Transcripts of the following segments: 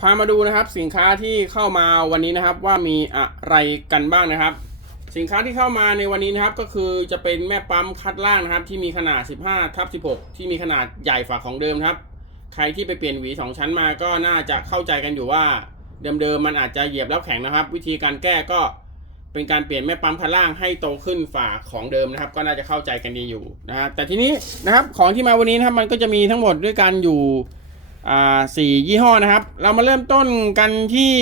พามาดูนะครับสินค้าที่เข้ามาวันนี้นะครับว่ามีอะไรกันบ้างนะครับ สินค้าที่เข้ามาในวันนี้นะครับก็คือจะเป็นแม่ปั๊มคัดล่างนะครับ ที่มีขนาด 15ทับ16 ที่มีขนาดใหญ่ฝาของเดิมครับ ใครที่ไปเปลี่ยนหวี 2 ชั้นมาก็น่าจะเข้าใจกันอยู่ว่าเดิมๆมันอาจจะเหยียบแล้วแข็งนะครับ วิธีการแก้ก็เป็นการเปลี่ยนแม่ปั๊มคัดล่างให้โตขึ้นฝาของเดิมนะครับ ก็น่าจะเข้าใจกันดีอยู่นะครับแต่ทีนี้นะครับของที่มาวันนี้นะครับมันก็จะมีทั้งหมดด้วยกันอยู่ สี่ยี่ห้อนะครับ เรามาเริ่มต้นกันที่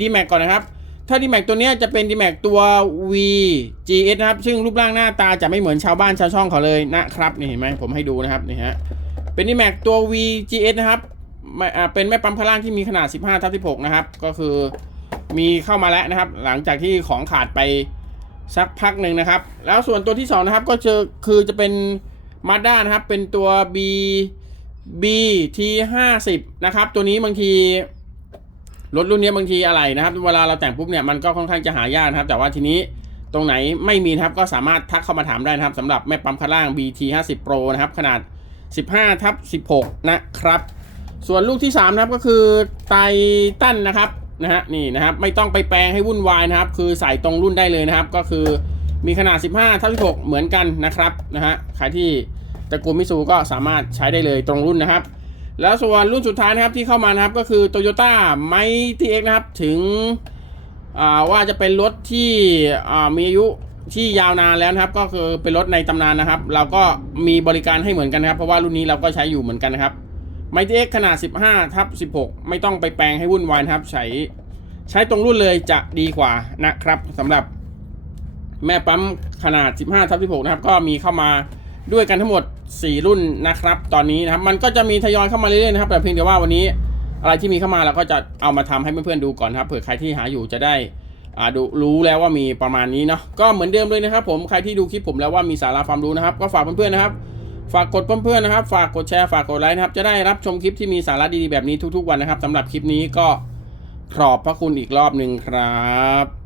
d m a x ก่อนนะครับ ถ้า d m a x ตัวนี้จะเป็น d m a x ตัว VGS นะครับ ซึ่งรูปร่างหน้าตาจะไม่เหมือนชาวบ้านชาวช่องเขาเลยนะครับนี่เห็นไหมผมให้ดูนะครับนี่ฮะเป็น d m a x ตัว VGS นะครับเป็นแม่ปั๊มพลังที่มีขนาด 15ทับ16 นะครับ ก็คือมีเข้ามาแล้วนะครับ หลังจากที่ของขาดไปสักพักหนึ่งนะครับ แล้วส่วนตัวที่สองนะครับ ก็จะคือจะเป็น Mazda นะครับ เป็นตัว B B T 5 0นะครับ ตัวนี้บางทีรถรุ่นนี้บางทีอะไรนะครับ เวลาเราแต่งปุ๊บเนี่ยมันก็ค่อนข้างจะหายากนะครับ แต่ว่าทีนี้ตรงไหนไม่มีนะครับก็สามารถทักเข้ามาถามได้นะครับสำหรับแม่ปั๊มคันล่าง BT 5 0 Pro นะครับ ขนาด 15ทับ16 นะครับ ส่วนลูกที่ 3 นะครับก็คือไททันนะครับนะฮะนี่นะครับไม่ต้องไปแปลงให้วุ่นวายนะครับ คือใส่ตรงรุ่นได้เลยนะครับ ก็คือมีขนาด 15ทับ16 เหมือนกันนะครับนะฮะใครที่ ตระกูลมิซูก็สามารถใช้ได้เลยตรงรุ่นนะครับ แล้วส่วนรุ่นสุดท้ายนะครับที่เข้ามานะครับก็คือ Toyota m i t X นะครับถึงว่าจะเป็นรถที่มีอายุที่ยาวนานแล้วนะครับ ก็คือเป็นรถในตำนานนะครับ เราก็มีบริการให้เหมือนกันนะครับ เพราะว่ารุ่นนี้เราก็ใช้อยู่เหมือนกันนะครับ m i t X ขนาด 15ทับ16 ไม่ต้องไปแปลงให้วุ่นวายนะครับ ใช้ใช้ตรงรุ่นเลยจะดีกว่านะครับสำหรับแม่ปั๊มขนาด 15ทับ16 นะครับ ก็มีเข้ามา ด้วยกันทั้งหมด 4 รุ่นนะครับ ตอนนี้นะครับมันก็จะมีทยอยเข้ามาเรื่อยๆนะครับแต่เพียงแต่ว่าวันนี้อะไรที่มีเข้ามาเราก็จะเอามาทำให้เพื่อนๆดูก่อนครับเผื่อใครที่หาอยู่จะได้อ่าดูรู้แล้วว่ามีประมาณนี้เนาะก็เหมือนเดิมเลยนะครับ ผมใครที่ดูคลิปผมแล้วว่ามีสาระความรู้นะครับ ก็ฝากเพื่อนๆนะครับ ฝากกดเพื่อนๆนะครับ ฝากกดแชร์ฝากกดไลค์นะครับ จะได้รับชมคลิปที่มีสาระดีๆแบบนี้ทุกๆวันนะครับสำหรับคลิปนี้ก็ขอบพระคุณอีกรอบหนึ่งครับ